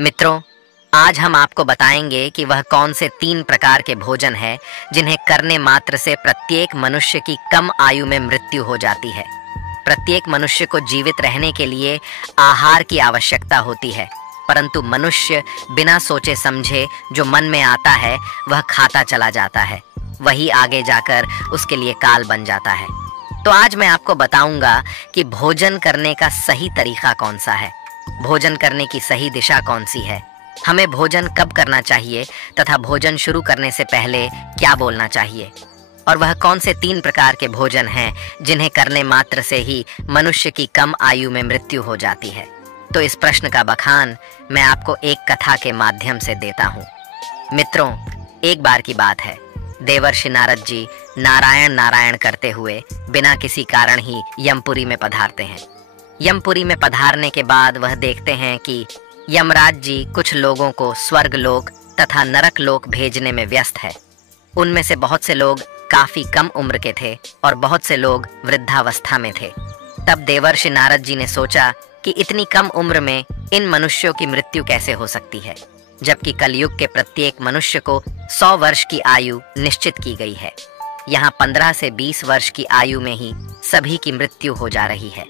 मित्रों, आज हम आपको बताएंगे कि वह कौन से 3 प्रकार के भोजन हैं जिन्हें करने मात्र से प्रत्येक मनुष्य की कम आयु में मृत्यु हो जाती है। प्रत्येक मनुष्य को जीवित रहने के लिए आहार की आवश्यकता होती है, परंतु मनुष्य बिना सोचे समझे जो मन में आता है वह खाता चला जाता है। वही आगे जाकर उसके लिए काल बन जाता है। तो आज मैं आपको बताऊंगा कि भोजन करने का सही तरीका कौन सा है, भोजन करने की सही दिशा कौन सी है, हमें भोजन कब करना चाहिए तथा भोजन शुरू करने से पहले क्या बोलना चाहिए, और वह कौन से 3 प्रकार के भोजन हैं जिन्हें करने मात्र से ही मनुष्य की कम आयु में मृत्यु हो जाती है। तो इस प्रश्न का बखान मैं आपको एक कथा के माध्यम से देता हूँ। मित्रों, एक बार की बात है, देवर्षि नारद जी नारायण नारायण करते हुए बिना किसी कारण ही यमपुरी में पधारते हैं। यमपुरी में पधारने के बाद वह देखते हैं कि यमराज जी कुछ लोगों को स्वर्ग लोक तथा नरक लोक भेजने में व्यस्त है। उनमें से बहुत से लोग काफी कम उम्र के थे और बहुत से लोग वृद्धावस्था में थे। तब देवर्षि नारद जी ने सोचा कि इतनी कम उम्र में इन मनुष्यों की मृत्यु कैसे हो सकती है, जबकि कलयुग के प्रत्येक मनुष्य को 100 वर्ष की आयु निश्चित की गई है। यहाँ 15 से 20 वर्ष की आयु में ही सभी की मृत्यु हो जा रही है।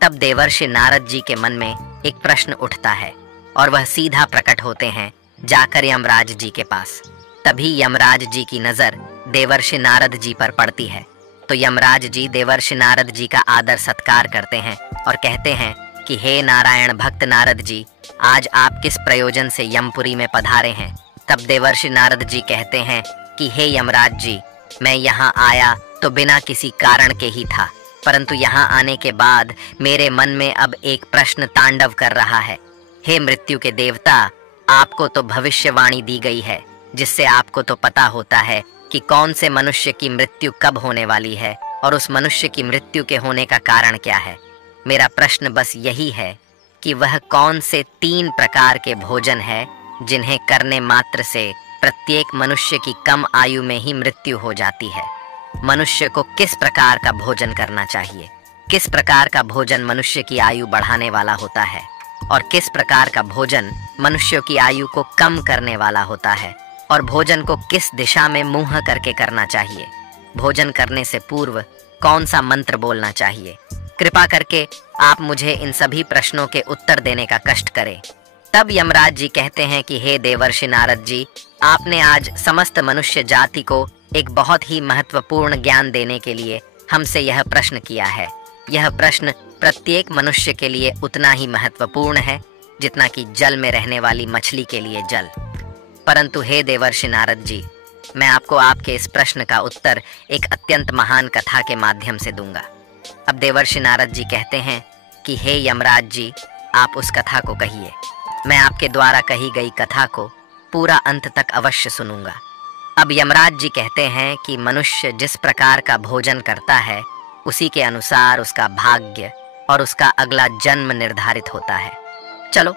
तब देवर्षि नारद जी के मन में एक प्रश्न उठता है और वह सीधा प्रकट होते हैं जाकर यमराज जी के पास। तभी यमराज जी की नजर देवर्षि नारद जी पर पड़ती है। तो यमराज जी देवर्षि नारद जी का आदर सत्कार करते हैं और कहते हैं कि हे नारायण भक्त नारद जी, आज आप किस प्रयोजन से यमपुरी में पधारे हैं। तब देवर्षि नारद जी कहते हैं कि हे यमराज जी, मैं यहाँ आया तो बिना किसी कारण के ही था, परंतु यहाँ आने के बाद मेरे मन में अब एक प्रश्न तांडव कर रहा है। हे मृत्यु के देवता, आपको तो भविष्यवाणी दी गई है, जिससे आपको तो पता होता है कि कौन से मनुष्य की मृत्यु कब होने वाली है और उस मनुष्य की मृत्यु के होने का कारण क्या है। मेरा प्रश्न बस यही है कि वह कौन से 3 प्रकार के भोजन है जिन्हें करने मात्र से प्रत्येक मनुष्य की कम आयु में ही मृत्यु हो जाती है। मनुष्य को किस प्रकार का भोजन करना चाहिए, किस प्रकार का भोजन मनुष्य की आयु बढ़ाने वाला होता है और किस प्रकार का भोजन मनुष्यों की आयु को कम करने वाला होता है, और भोजन को किस दिशा में मुंह करके करना चाहिए, भोजन करने से पूर्व कौन सा मंत्र बोलना चाहिए। कृपा करके आप मुझे इन सभी प्रश्नों के उत्तर देने का कष्ट करें। तब यमराज जी कहते हैं कि हे देवर्षि नारद जी, आपने आज समस्त मनुष्य जाति को एक बहुत ही महत्वपूर्ण ज्ञान देने के लिए हमसे यह प्रश्न किया है। यह प्रश्न प्रत्येक मनुष्य के लिए उतना ही महत्वपूर्ण है जितना कि जल में रहने वाली मछली के लिए जल। परंतु हे देवर्षि नारद जी, मैं आपको आपके इस प्रश्न का उत्तर एक अत्यंत महान कथा के माध्यम से दूंगा। अब देवर्षि नारद जी कहते हैं कि हे यमराज जी, आप उस कथा को कहिए। मैं आपके द्वारा कही गई कथा को पूरा अंत तक अवश्य सुनूंगा। अब यमराज जी कहते हैं कि मनुष्य जिस प्रकार का भोजन करता है उसी के अनुसार उसका भाग्य और उसका अगला जन्म निर्धारित होता है। चलो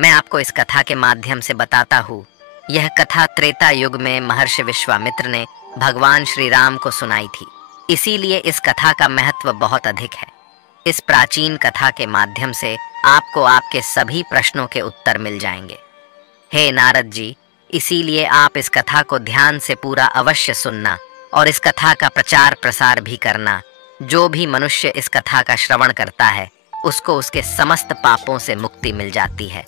मैं आपको इस कथा के माध्यम से बताता हूँ। यह कथा त्रेता युग में महर्षि विश्वामित्र ने भगवान श्री राम को सुनाई थी, इसीलिए इस कथा का महत्व बहुत अधिक है। इस प्राचीन कथा के माध्यम से आपको आपके सभी प्रश्नों के उत्तर मिल जाएंगे। हे नारद जी, इसीलिए आप इस कथा को ध्यान से पूरा अवश्य सुनना और इस कथा का प्रचार प्रसार भी करना। जो भी मनुष्य इस कथा का श्रवण करता है उसको उसके समस्त पापों से मुक्ति मिल जाती है।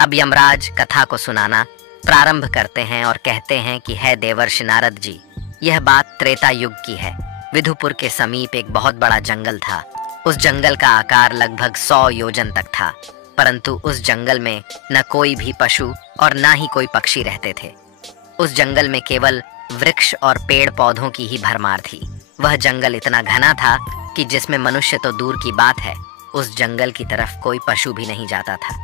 अब यमराज कथा को सुनाना प्रारंभ करते हैं और कहते हैं कि हे देवर्षि नारद जी, यह बात त्रेता युग की है। विधुपुर के समीप एक बहुत बड़ा जंगल था। उस जंगल का आकार लगभग 100 योजन तक था, परंतु उस जंगल में न कोई भी पशु और न ही कोई पक्षी रहते थे। उस जंगल में केवल वृक्ष और पेड़ पौधों की ही भरमार थी। वह जंगल इतना घना था कि जिसमें मनुष्य तो दूर की बात है, उस जंगल की तरफ कोई पशु भी नहीं जाता था।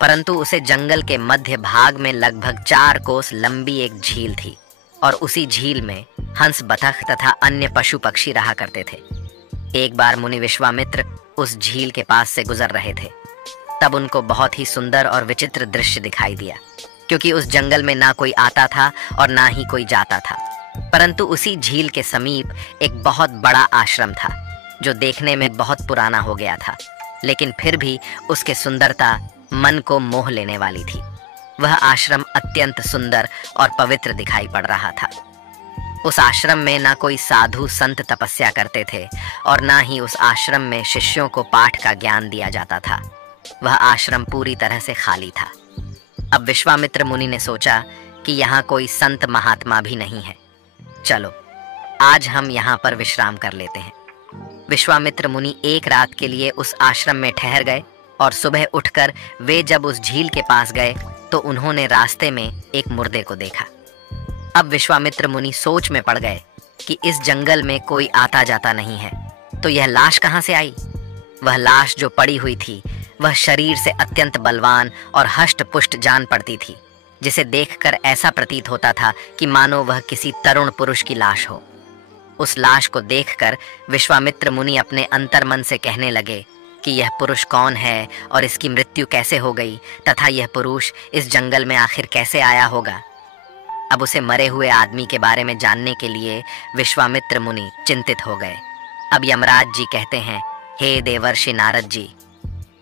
परंतु उसे जंगल के मध्य भाग में लगभग 4 कोस लंबी एक झील थी और उसी झील में हंस, बतख तथा अन्य पशु पक्षी रहा करते थे। एक बार मुनि विश्वामित्र उस झील के पास से गुजर रहे थे। तब उनको बहुत ही सुंदर और विचित्र दृश्य दिखाई दिया, क्योंकि उस जंगल में ना कोई आता था और ना ही कोई जाता था, परंतु उसी झील के समीप एक बहुत बड़ा आश्रम था जो देखने में बहुत पुराना हो गया था, लेकिन फिर भी उसके सुंदरता मन को मोह लेने वाली थी। वह आश्रम अत्यंत सुंदर और पवित्र दिखाई पड़ रहा था। उस आश्रम में ना कोई साधु संत तपस्या करते थे और ना ही उस आश्रम में शिष्यों को पाठ का ज्ञान दिया जाता था। वह आश्रम पूरी तरह से खाली था। अब विश्वामित्र मुनि ने सोचा कि यहाँ कोई संत महात्मा भी नहीं है। चलो आज हम यहाँ पर विश्राम कर लेते हैं। विश्वामित्र मुनि एक रात के लिए उस आश्रम में ठहर गए और सुबह उठकर वे जब उस झील के पास गए तो उन्होंने रास्ते में एक मुर्दे को देखा। अब विश्वामित्र मुनि सोच में पड़ गए कि इस जंगल में कोई आता जाता नहीं है, तो यह लाश कहाँ से आई? वह लाश जो पड़ी हुई थी वह शरीर से अत्यंत बलवान और हष्ट पुष्ट जान पड़ती थी, जिसे देखकर ऐसा प्रतीत होता था कि मानो वह किसी तरुण पुरुष की लाश हो। उस लाश को देखकर विश्वामित्र मुनि अपने अंतर्मन से कहने लगे कि यह पुरुष कौन है और इसकी मृत्यु कैसे हो गई तथा यह पुरुष इस जंगल में आखिर कैसे आया होगा। अब उसे मरे हुए आदमी के बारे में जानने के लिए विश्वामित्र मुनि चिंतित हो गए। अब यमराज जी कहते हैं, हे देवर्षि नारद जी।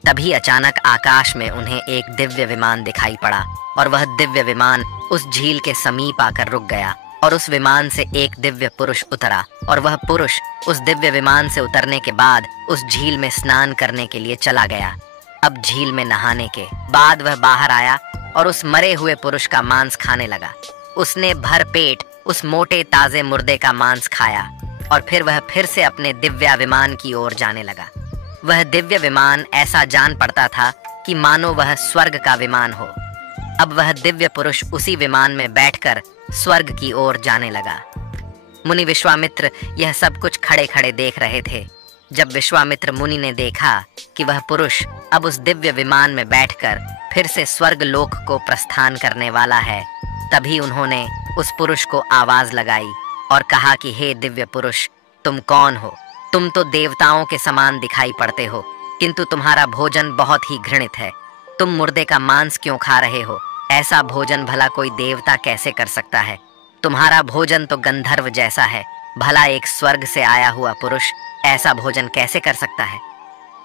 तभी अचानक आकाश में उन्हें एक दिव्य विमान दिखाई पड़ा और वह दिव्य विमान उस झील के समीप आकर रुक गया और उस विमान से एक दिव्य पुरुष उतरा और वह पुरुष उस दिव्य विमान से उतरने के बाद उस झील में स्नान करने के लिए चला गया। अब झील में नहाने के बाद वह बाहर आया और उस मरे हुए पुरुष का मांस खाने लगा। उसने भर पेट उस मोटे ताजे मुर्दे का मांस खाया और फिर वह फिर से अपने दिव्य विमान की ओर जाने लगा। वह दिव्य विमान ऐसा जान पड़ता था कि मानो वह स्वर्ग का विमान हो। अब वह दिव्य पुरुष उसी विमान में बैठकर स्वर्ग की ओर जाने लगा। मुनि विश्वामित्र यह सब कुछ खड़े खड़े देख रहे थे। जब विश्वामित्र मुनि ने देखा कि वह पुरुष अब उस दिव्य विमान में बैठकर फिर से स्वर्ग लोक को प्रस्थान करने वाला है, तभी उन्होंने उस पुरुष को आवाज लगाई और कहा कि हे दिव्य पुरुष, तुम कौन हो? तुम तो देवताओं के समान दिखाई पड़ते हो, किंतु तुम्हारा भोजन बहुत ही घृणित है। तुम मुर्दे का मांस क्यों खा रहे हो? ऐसा भोजन भला कोई देवता कैसे कर सकता है? तुम्हारा भोजन तो गंधर्व जैसा है। भला एक स्वर्ग से आया हुआ पुरुष ऐसा भोजन कैसे कर सकता है?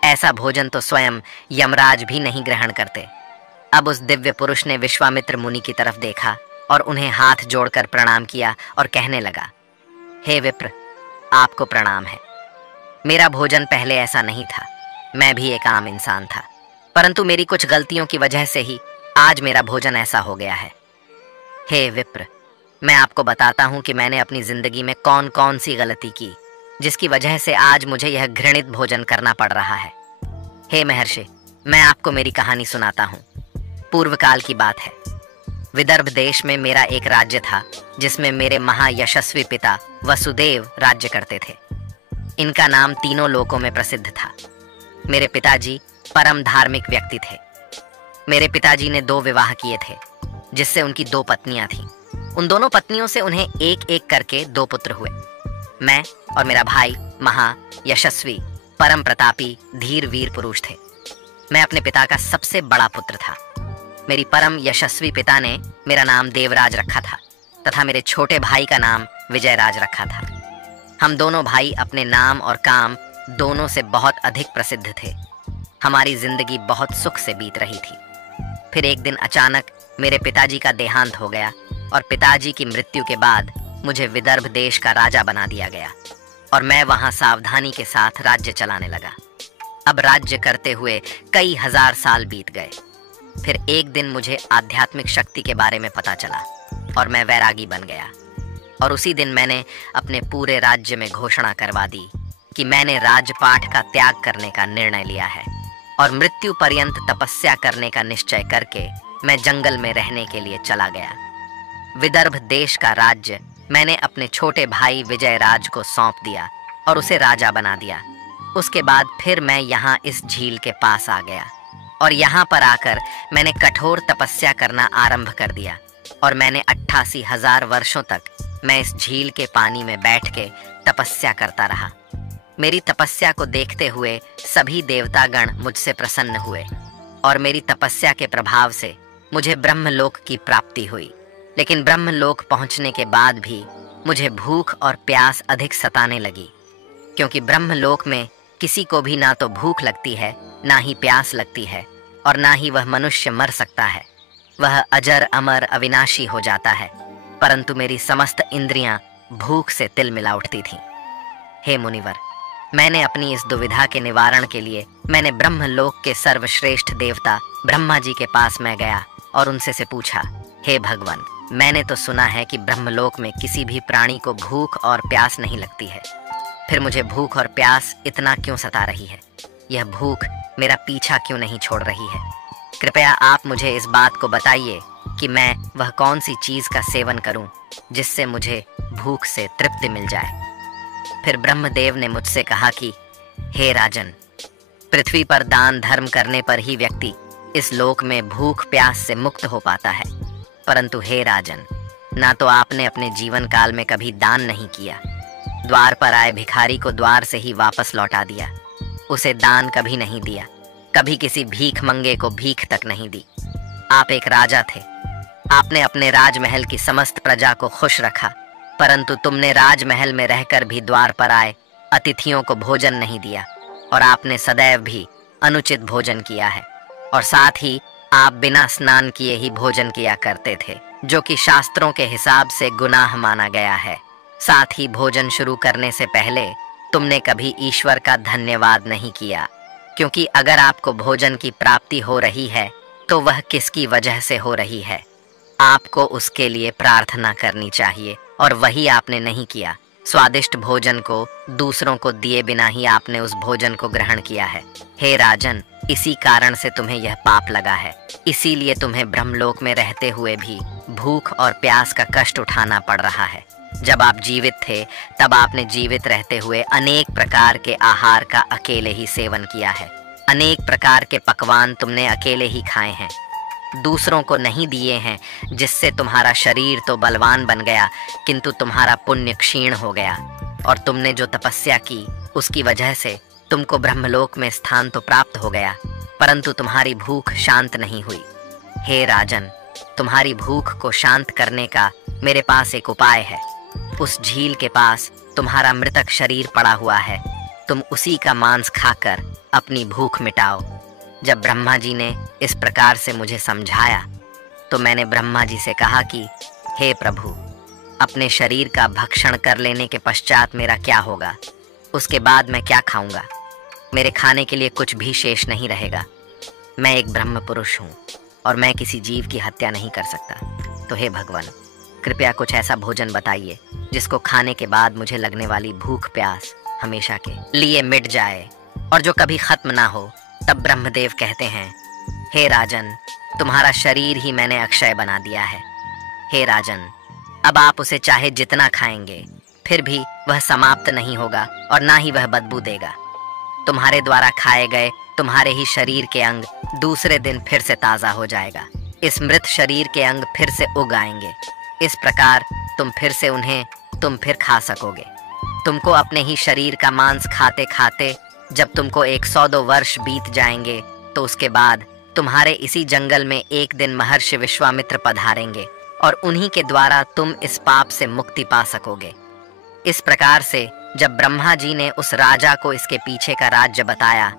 ऐसा भोजन तो स्वयं यमराज भी नहीं ग्रहण करते। अब उस दिव्य पुरुष ने विश्वामित्र मुनि की तरफ देखा और उन्हें हाथ जोड़कर प्रणाम किया और कहने लगा, हे विप्र, आपको प्रणाम है। मेरा भोजन पहले ऐसा नहीं था। मैं भी एक आम इंसान था, परंतु मेरी कुछ गलतियों की वजह से ही आज मेरा भोजन ऐसा हो गया है। हे विप्र, मैं आपको बताता हूँ कि मैंने अपनी जिंदगी में कौन कौन सी गलती की, जिसकी वजह से आज मुझे यह घृणित भोजन करना पड़ रहा है। हे महर्षि, मैं आपको मेरी कहानी सुनाता हूँ। पूर्व काल की बात है। विदर्भ देश में मेरा एक राज्य था, जिसमें मेरे महायशस्वी पिता वसुदेव राज्य करते थे। इनका नाम तीनों लोकों में प्रसिद्ध था। मेरे पिताजी परम धार्मिक व्यक्ति थे। मेरे पिताजी ने 2 विवाह किए थे, जिससे उनकी 2 पत्नियां थीं। उन दोनों पत्नियों से उन्हें एक एक करके 2 पुत्र हुए। मैं और मेरा भाई महा यशस्वी परम प्रतापी धीर वीर पुरुष थे। मैं अपने पिता का सबसे बड़ा पुत्र था। मेरी परम यशस्वी पिता ने मेरा नाम देवराज रखा था तथा मेरे छोटे भाई का नाम विजयराज रखा था। हम दोनों भाई अपने नाम और काम दोनों से बहुत अधिक प्रसिद्ध थे। हमारी जिंदगी बहुत सुख से बीत रही थी। फिर एक दिन अचानक मेरे पिताजी का देहांत हो गया और पिताजी की मृत्यु के बाद मुझे विदर्भ देश का राजा बना दिया गया और मैं वहां सावधानी के साथ राज्य चलाने लगा। अब राज्य करते हुए कई हजार साल बीत गए। फिर एक दिन मुझे आध्यात्मिक शक्ति के बारे में पता चला और मैं वैरागी बन गया। और उसी दिन मैंने अपने पूरे राज्य में घोषणा करवा दी कि मैंने राजपाट का त्याग करने का निर्णय लिया है और मृत्यु पर्यंत तपस्या करने का निश्चय करके मैं जंगल में रहने के लिए चला गया। विदर्भ देश का राज्य मैंने अपने छोटे भाई विजयराज को सौंप दिया और उसे राजा बना दिया। उसके बाद फिर मैं यहाँ इस झील के पास आ गया और यहाँ पर आकर मैंने कठोर तपस्या करना आरंभ कर दिया और मैंने 88,000 वर्षों तक मैं इस झील के पानी में बैठ के तपस्या करता रहा। मेरी तपस्या को देखते हुए सभी देवतागण मुझसे प्रसन्न हुए और मेरी तपस्या के प्रभाव से मुझे ब्रह्मलोक की प्राप्ति हुई। लेकिन ब्रह्मलोक पहुंचने के बाद भी मुझे भूख और प्यास अधिक सताने लगी, क्योंकि ब्रह्मलोक में किसी को भी ना तो भूख लगती है ना ही प्यास लगती है और ना ही वह मनुष्य मर सकता है। वह अजर अमर अविनाशी हो जाता है। परंतु मेरी समस्त इंद्रियां भूख से तिलमिला उठती थीं। हे मुनिवर, मैंने अपनी इस दुविधा के निवारण के लिए मैंने ब्रह्मलोक के सर्वश्रेष्ठ देवता ब्रह्मा जी के पास मैं गया और उनसे से पूछा, हे भगवान, मैंने तो सुना है कि ब्रह्मलोक में किसी भी प्राणी को भूख और प्यास नहीं लगती है। फिर मुझे भूख और प्यास इतना क्यों सता रही है? यह भूख मेरा पीछा क्यों नहीं छोड़ रही है? कृपया आप मुझे इस बात को बताइए कि मैं वह कौन सी चीज का सेवन करूं जिससे मुझे भूख से तृप्ति मिल जाए। फिर ब्रह्मदेव ने मुझसे कहा कि हे राजन, पृथ्वी पर दान धर्म करने पर ही व्यक्ति इस लोक में भूख प्यास से मुक्त हो पाता है। परंतु हे राजन, ना तो आपने अपने जीवन काल में कभी दान नहीं किया, द्वार पर आए भिखारी को द्वार से ही वापस लौटा दिया, उसे दान कभी नहीं दिया, कभी किसी भीख मंगे को भीख तक नहीं दी। आप एक राजा थे, आपने अपने राजमहल की समस्त प्रजा को खुश रखा, परंतु तुमने राजमहल में रहकर भी द्वार पर आए अतिथियों को भोजन नहीं दिया और आपने सदैव भी अनुचित भोजन किया है। और साथ ही आप बिना स्नान किए ही भोजन किया करते थे, जो कि शास्त्रों के हिसाब से गुनाह माना गया है। साथ ही भोजन शुरू करने से पहले तुमने कभी ईश्वर का धन्यवाद नहीं किया, क्योंकि अगर आपको भोजन की प्राप्ति हो रही है तो वह किसकी वजह से हो रही है, आपको उसके लिए प्रार्थना करनी चाहिए, और वही आपने नहीं किया। स्वादिष्ट भोजन को दूसरों को दिए बिना ही आपने उस भोजन को ग्रहण किया है। हे राजन, इसी कारण से तुम्हें यह पाप लगा है। इसीलिए तुम्हें ब्रह्मलोक में रहते हुए भी भूख और प्यास का कष्ट उठाना पड़ रहा है। जब आप जीवित थे तब आपने जीवित रहते हुए अनेक प्रकार के आहार का अकेले ही सेवन किया है। अनेक प्रकार के पकवान तुमने अकेले ही खाए हैं, दूसरों को नहीं दिए हैं, जिससे तुम्हारा शरीर तो बलवान बन गया किंतु तुम्हारा पुण्य क्षीण हो गया। और तुमने जो तपस्या की उसकी वजह से तुमको ब्रह्मलोक में स्थान तो प्राप्त हो गया, परंतु तुम्हारी भूख शांत नहीं हुई। हे राजन, तुम्हारी भूख को शांत करने का मेरे पास एक उपाय है। उस झील के पास तुम्हारा मृतक शरीर पड़ा हुआ है, तुम उसी का मांस खाकर अपनी भूख मिटाओ। जब ब्रह्मा जी ने इस प्रकार से मुझे समझाया तो मैंने ब्रह्मा जी से कहा कि हे प्रभु, अपने शरीर का भक्षण कर लेने के पश्चात मेरा क्या होगा? उसके बाद मैं क्या खाऊंगा? मेरे खाने के लिए कुछ भी शेष नहीं रहेगा। मैं एक ब्रह्म पुरुष हूँ और मैं किसी जीव की हत्या नहीं कर सकता। तो हे भगवान, कृपया कुछ ऐसा भोजन बताइए जिसको खाने के बाद मुझे लगने वाली भूख प्यास हमेशा के लिए मिट जाए और जो कभी खत्म ना हो। तब ब्रह्मदेव कहते हैं, हे राजन, तुम्हारा शरीर ही मैंने अक्षय बना दिया है। हे राजन, अब आप उसे चाहे जितना खाएंगे फिर भी वह समाप्त नहीं होगा और ना ही वह बदबू देगा। तुम्हारे द्वारा खाए गए तुम्हारे ही शरीर के अंग दूसरे दिन फिर से ताजा हो जाएगा। इस मृत शरीर के अंग फिर से उग आएंगे। इस प्रकार तुम फिर खा सकोगे। तुमको अपने ही शरीर का मांस खाते खाते जब तुमको 102 वर्ष बीत जाएंगे तो उसके बाद तुम्हारे इसी जंगल में एक दिन महर्षि विश्वामित्र पधारेंगे और उन्हीं के द्वारा तुम इस पाप से मुक्ति पा सकोगे। इस प्रकार से जब ब्रह्मा जी ने उस राजा को इसके पीछे का राज्य बताया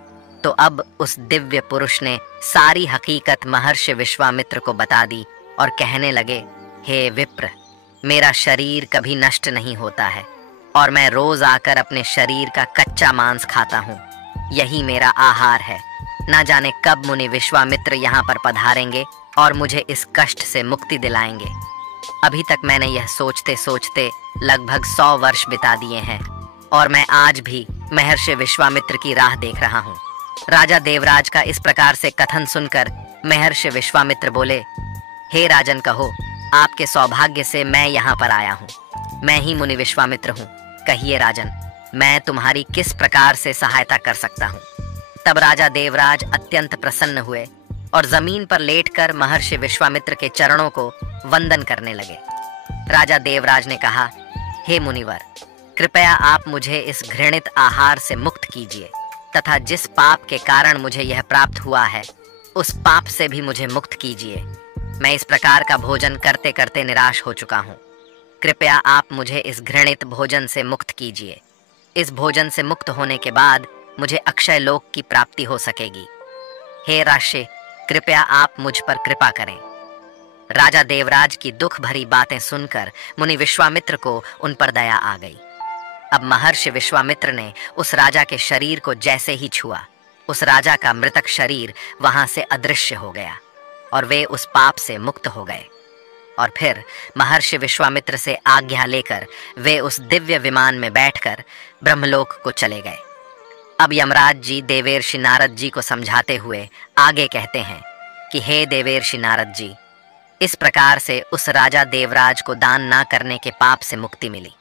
तो अब उस दिव्य पुरुष ने सारी हकीकत महर्षि विश्वामित्र को बता दी और कहने लगे, हे विप्र, मेरा शरीर कभी नष्ट नहीं होता है और मैं रोज आकर अपने शरीर का कच्चा मांस खाता हूँ। यही मेरा आहार है। ना जाने कब मुनि विश्वामित्र यहाँ पर पधारेंगे और मुझे इस कष्ट से मुक्ति दिलाएंगे। अभी तक मैंने यह सोचते सोचते लगभग 100 वर्ष बिता दिए हैं और मैं आज भी महर्षि विश्वामित्र की राह देख रहा हूँ। राजा देवराज का इस प्रकार से कथन सुनकर महर्षि विश्वामित्र बोले, हे राजन, कहो, आपके सौभाग्य से मैं यहाँ पर आया हूँ। मैं ही मुनि विश्वामित्र हूँ। कहिए राजन, मैं तुम्हारी किस प्रकार से सहायता कर सकता हूँ? तब राजा देवराज अत्यंत प्रसन्न हुए और जमीन पर लेटकर महर्षि विश्वामित्र के चरणों को वंदन करने लगे। राजा देवराज ने कहा, हे मुनिवर, कृपया आप मुझे इस घृणित आहार से मुक्त कीजिए तथा जिस पाप के कारण मुझे यह प्राप्त हुआ है उस पाप से भी मुझे मुक्त कीजिए। मैं इस प्रकार का भोजन करते करते निराश हो चुका हूँ। कृपया आप मुझे इस घृणित भोजन से मुक्त कीजिए। इस भोजन से मुक्त होने के बाद मुझे अक्षय लोक की प्राप्ति हो सकेगी। हे राशे, कृपया आप मुझ पर कृपा करें। राजा देवराज की दुख भरी बातें सुनकर मुनि विश्वामित्र को उन पर दया आ गई। अब महर्षि विश्वामित्र ने उस राजा के शरीर को जैसे ही छुआ, उस राजा का मृतक शरीर वहां से अदृश्य हो गया और वे उस पाप से मुक्त हो गए। और फिर महर्षि विश्वामित्र से आज्ञा लेकर वे उस दिव्य विमान में बैठकर ब्रह्मलोक को चले गए। अब यमराज जी देवेर्षि नारद जी को समझाते हुए आगे कहते हैं कि हे देवेर्षि नारद जी, इस प्रकार से उस राजा देवराज को दान ना करने के पाप से मुक्ति मिली।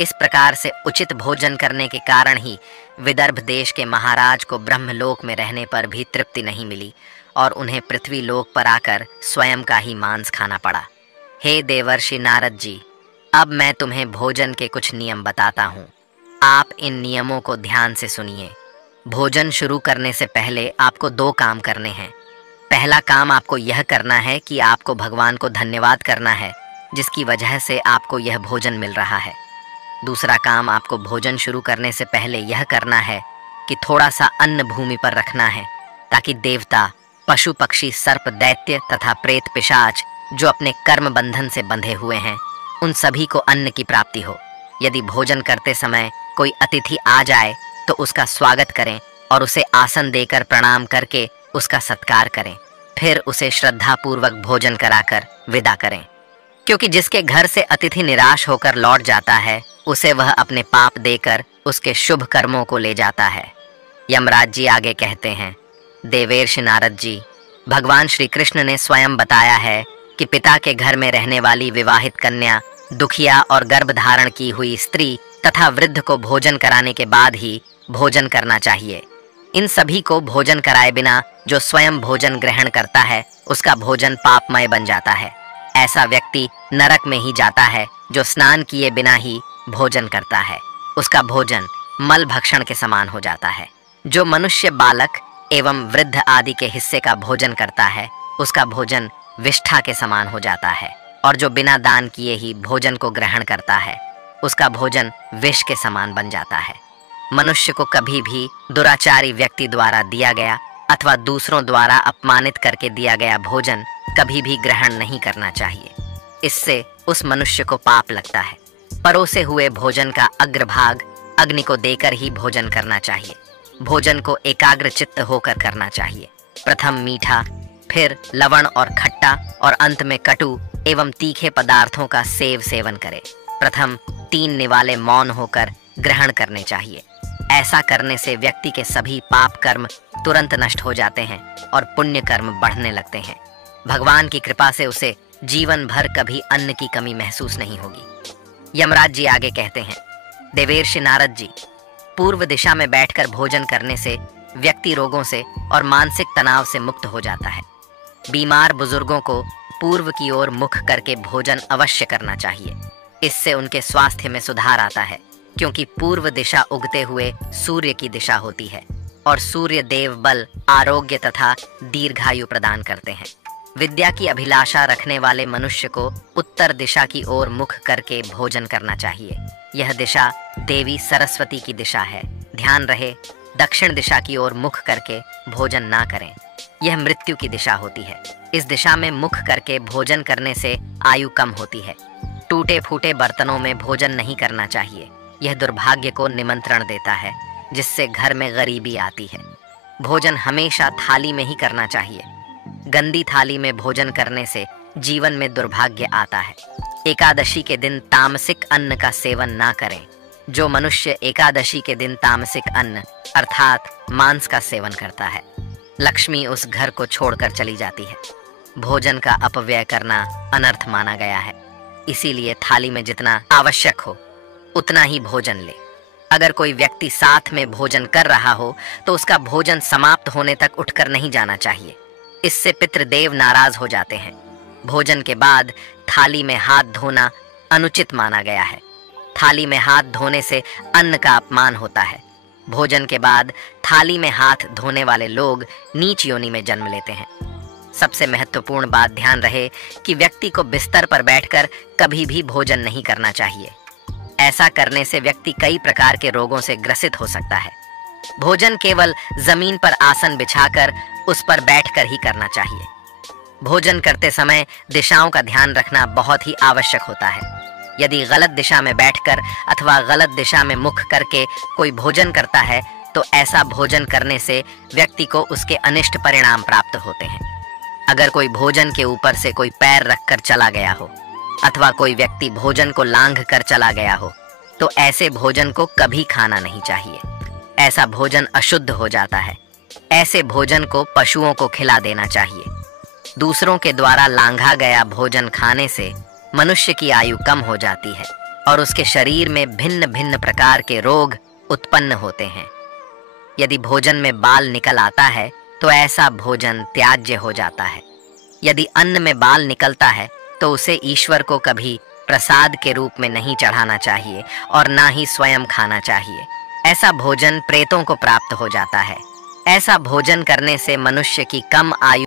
इस प्रकार से उचित भोजन करने के कारण ही विदर्भ देश के महाराज को ब्रह्मलोक में रहने पर भी तृप्ति नहीं मिली और उन्हें पृथ्वी लोक पर आकर स्वयं का ही मांस खाना पड़ा। हे देवर्षि नारद जी, अब मैं तुम्हें भोजन के कुछ नियम बताता हूँ। आप इन नियमों को ध्यान से सुनिए। भोजन शुरू करने से पहले आपको 2 काम करने हैं। पहला काम आपको यह करना है कि आपको भगवान को धन्यवाद करना है, जिसकी वजह से आपको यह भोजन मिल रहा है। दूसरा काम आपको भोजन शुरू करने से पहले यह करना है कि थोड़ा सा अन्न भूमि पर रखना है, ताकि देवता, पशु पक्षी, सर्प, दैत्य तथा प्रेत पिशाच जो अपने कर्म बंधन से बंधे हुए हैं, उन सभी को अन्न की प्राप्ति हो। यदि भोजन करते समय कोई अतिथि आ जाए तो उसका स्वागत करें और उसे आसन देकर प्रणाम करके उसका सत्कार करें। फिर उसे श्रद्धापूर्वक भोजन कराकर विदा करें, क्योंकि जिसके घर से अतिथि निराश होकर लौट जाता है, उसे वह अपने पाप देकर उसके शुभ कर्मों को ले जाता है। यमराज जी आगे कहते हैं, देवेर्षि नारद जी, भगवान श्री कृष्ण ने स्वयं बताया है कि पिता के घर में रहने वाली विवाहित कन्या, दुखिया और गर्भ धारण की हुई स्त्री तथा वृद्ध को भोजन कराने के बाद ही भोजन करना चाहिए। इन सभी को भोजन कराए बिना जो स्वयं भोजन ग्रहण करता है, उसका भोजन पापमय बन जाता है। ऐसा व्यक्ति नरक में ही जाता है जो स्नान किए बिना ही भोजन करता है। उसका भोजन मल भक्षण के समान हो जाता है। जो मनुष्य बालक एवं वृद्ध आदि के हिस्से का भोजन करता है, उसका भोजन विष्ठा के समान हो जाता है। और जो बिना दान किए ही भोजन को ग्रहण करता है, उसका भोजन विष के समान बन जाता है। मनुष्य को कभी भी दुराचारी व्यक्ति द्वारा दिया गया अथवा दूसरों द्वारा अपमानित करके दिया गया भोजन कभी भी ग्रहण नहीं करना चाहिए। इससे उस मनुष्य को पाप लगता है। परोसे हुए भोजन का अग्रभाग अग्नि को देकर ही भोजन करना चाहिए। भोजन को एकाग्र चित्त होकर करना चाहिए। प्रथम मीठा, फिर लवण और खट्टा और अंत में कटु एवं तीखे पदार्थों का सेवन करे। प्रथम 3 निवाले मौन होकर ग्रहण करने चाहिए। ऐसा करने से व्यक्ति के सभी पाप कर्म तुरंत नष्ट हो जाते हैं और पुण्य कर्म बढ़ने लगते हैं। भगवान की कृपा से उसे जीवन भर कभी अन्न की कमी महसूस नहीं होगी। यमराज जी आगे कहते हैं, देवेर्षि नारद जी, पूर्व दिशा में बैठकर भोजन करने से व्यक्ति रोगों से और मानसिक तनाव से मुक्त हो जाता है। बीमार बुजुर्गों को पूर्व की ओर मुख करके भोजन अवश्य करना चाहिए। इससे उनके स्वास्थ्य में सुधार आता है, क्योंकि पूर्व दिशा उगते हुए सूर्य की दिशा होती है और सूर्य देव बल, आरोग्य तथा दीर्घायु प्रदान करते हैं। विद्या की अभिलाषा रखने वाले मनुष्य को उत्तर दिशा की ओर मुख करके भोजन करना चाहिए। यह दिशा देवी सरस्वती की दिशा है। ध्यान रहे, दक्षिण दिशा की ओर मुख करके भोजन ना करें, यह मृत्यु की दिशा होती है। इस दिशा में मुख करके भोजन करने से आयु कम होती है। टूटे फूटे बर्तनों में भोजन नहीं करना चाहिए। यह दुर्भाग्य को निमंत्रण देता है, जिससे घर में गरीबी आती है। भोजन हमेशा थाली में ही करना चाहिए। गंदी थाली में भोजन करने से जीवन में दुर्भाग्य आता है। एकादशी के दिन तामसिक अन्न का सेवन ना करें। जो मनुष्य एकादशी के दिन तामसिक अन्न अर्थात मांस का सेवन करता है, लक्ष्मी उस घर को छोड़कर चली जाती है। भोजन का अपव्यय करना अनर्थ माना गया है। इसीलिए थाली में जितना आवश्यक हो उतना ही भोजन ले। अगर कोई व्यक्ति साथ में भोजन कर रहा हो तो उसका भोजन समाप्त होने तक उठकर नहीं जाना चाहिए। इससे पितृदेव नाराज हो जाते हैं। भोजन के बाद थाली में हाथ धोना अनुचित माना गया है। थाली में हाथ धोने से अन्न का अपमान होता है। भोजन के बाद थाली में हाथ धोने वाले लोग नीच योनि में जन्म लेते हैं। सबसे महत्वपूर्ण बात ध्यान रहे कि व्यक्ति को बिस्तर पर बैठकर कभी भी भोजन नहीं करना चाहिए। ऐसा करने से व्यक्ति कई प्रकार के रोगों से ग्रसित हो सकता है। भोजन केवल जमीन पर आसन बिछाकर उस पर बैठकर ही करना चाहिए। भोजन करते समय दिशाओं का ध्यान रखना बहुत ही आवश्यक होता है। यदि गलत दिशा में बैठकर अथवा गलत दिशा में मुख करके कोई भोजन करता है तो ऐसा भोजन करने से व्यक्ति को उसके अनिष्ट परिणाम प्राप्त होते हैं। अगर कोई भोजन के ऊपर से कोई पैर रखकर चला गया हो अथवा कोई व्यक्ति भोजन को लांघ कर चला गया हो तो ऐसे भोजन को कभी खाना नहीं चाहिए। ऐसा भोजन अशुद्ध हो जाता है। ऐसे भोजन को पशुओं को खिला देना चाहिए। दूसरों के द्वारा लांघा गया भोजन खाने से मनुष्य की आयु कम हो जाती है और उसके शरीर में भिन्न भिन्न प्रकार के रोग उत्पन्न होते हैं। यदि भोजन में बाल निकल आता है तो ऐसा भोजन त्याज्य हो जाता है। यदि अन्न में बाल निकलता है तो उसे ईश्वर को कभी प्रसाद के रूप में नहीं चढ़ाना चाहिए और ना ही स्वयं खाना चाहिए। ऐसा भोजन प्रेतों को प्राप्त हो जाता है। ऐसा भोजन करने से मनुष्य की कम आयु